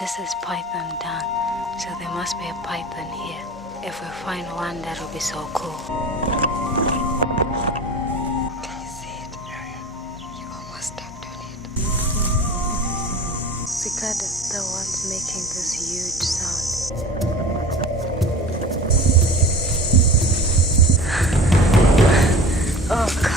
This is python dung, so there must be a python here. If we find one, that will be so cool. Can you see it? You almost stepped on it. Cicada, the ones making this huge sound. Oh God.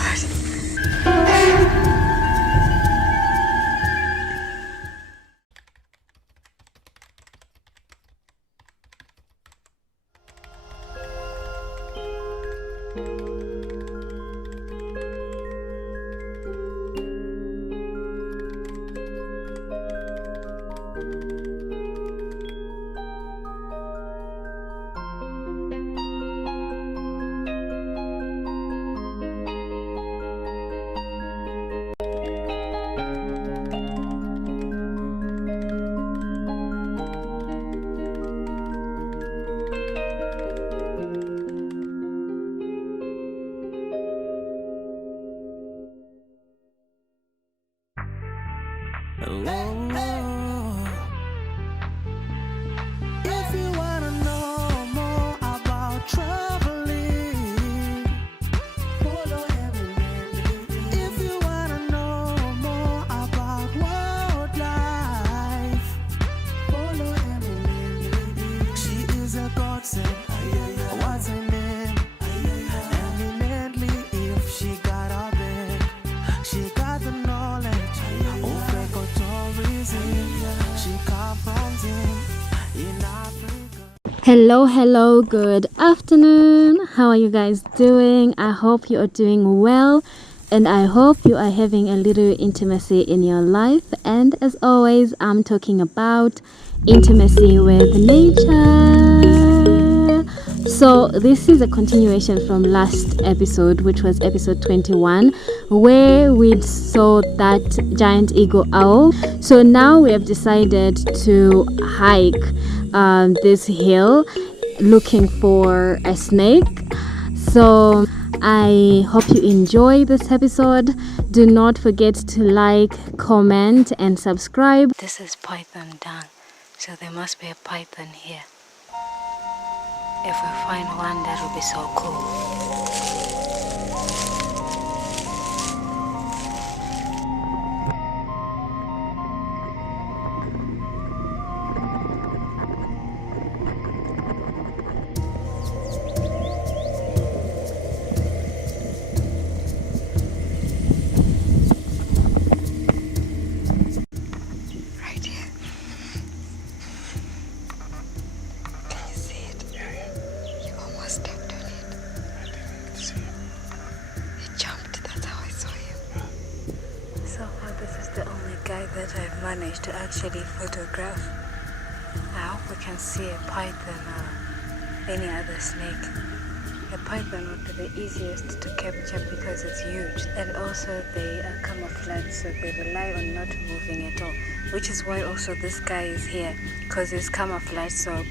If you wanna know more about traveling, follow Emily. If you wanna know more about world life, follow Emily. She is a godsend. What's her name? Eminently, if she got a bag, she got the knowledge. She come from in Africa. Hello, good afternoon. How are you guys doing? I hope you are doing well, and I hope you are having a little intimacy in your life. And as always, I'm talking about intimacy with nature. So this is a continuation from last episode, which was episode 21, where we saw that giant eagle owl. So now we have decided to hike this hill looking for a snake. So I hope you enjoy this episode. Do not forget to like, comment and subscribe. This is python dung, so there must be a python here. If we find one, that will be so cool. Right here. Can you see it? You almost stepped on it. He jumped, that's how I saw him. So far, this is the only guy that I've managed to actually photograph. I hope we can see a python or any other snake. A python would be the easiest to capture because it's huge, and also they are camouflaged, so they rely on not moving at all, which is why also this guy is here, because he's camouflaged, so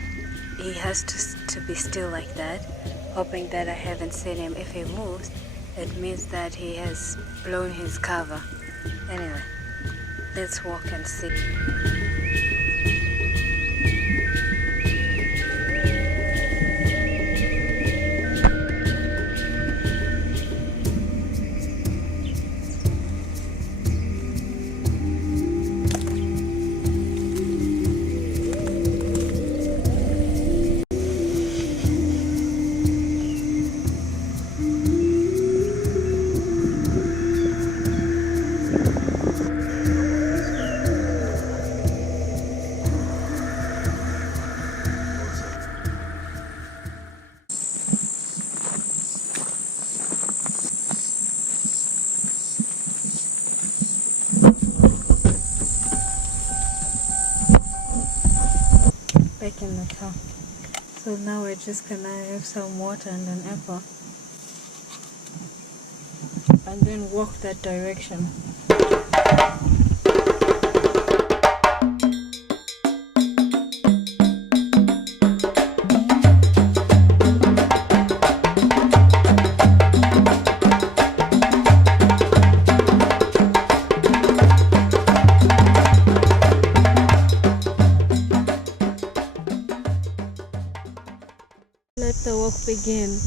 he has to be still like that, hoping that I haven't seen him. If he moves, it means that he has blown his cover. Anyway, let's walk and see. Back in the car. So now we're just gonna have some water and an apple and then walk that direction. let the walk begin.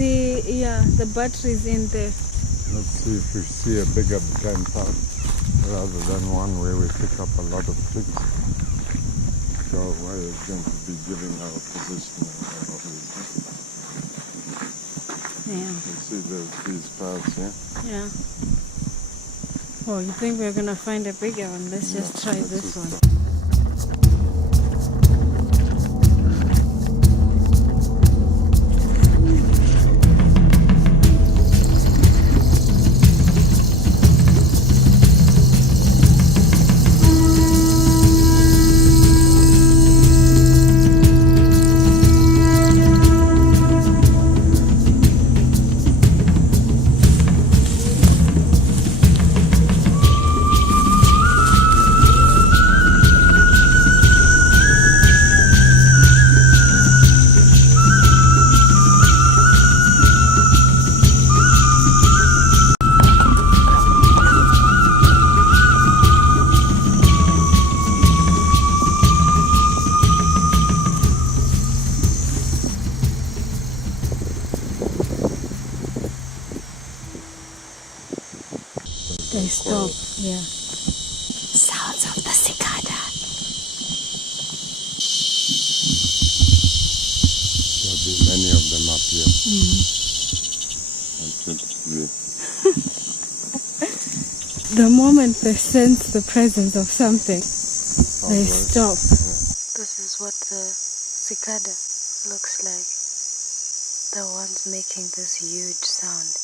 The battery's in there. Let's see if we see a bigger game park rather than one where we pick up a lot of things. So where is going to be giving our position. Yeah. You see these paths here? Yeah. Oh, you think we're gonna find a bigger one? Let's just try this one. They stop, yeah. Sounds of the cicada. There'll be many of them up here. The moment they sense the presence of something, they stop. Yeah. This is what the cicada looks like. The ones making this huge sound.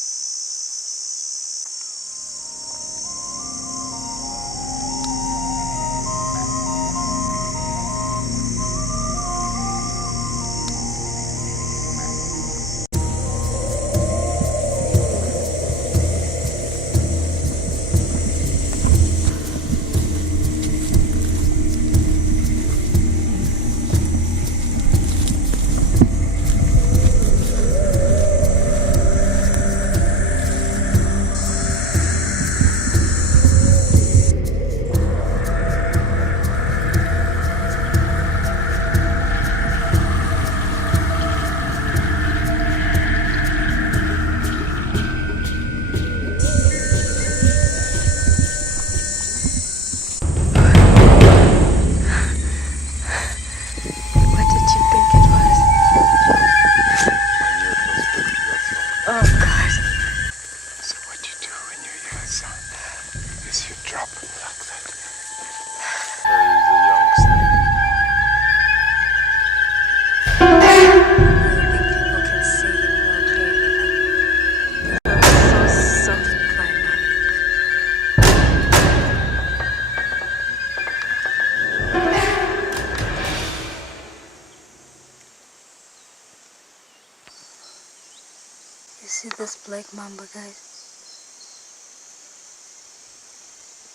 See this black mamba, guys?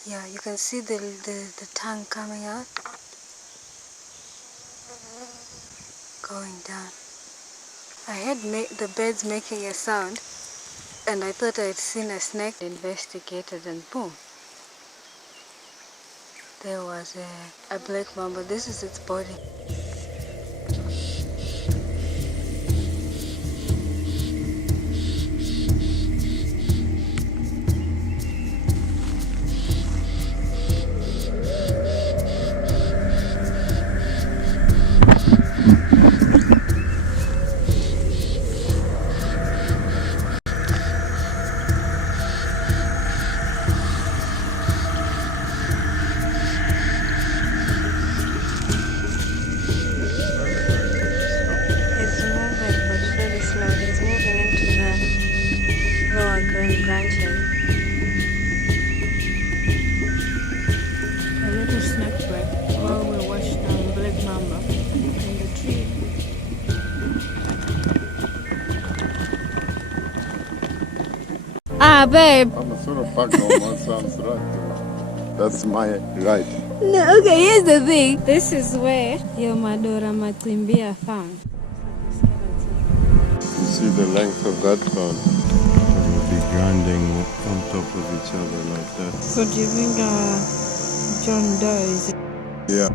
Yeah, you can see the tongue coming out, going down. I heard the birds making a sound, and I thought I'd seen a snake. Investigated, and boom, there was a black mamba. This is its body. Branches. A little snack break while we watch the black mamba in the tree. Ah, babe. I'm a sort of fuck on sounds right. That's my right. No, okay, here's the thing. This is where your Madora Matimbi are found. You see the length of that bone? Grinding on top of each other like that. So do you think John Doe is... Yeah.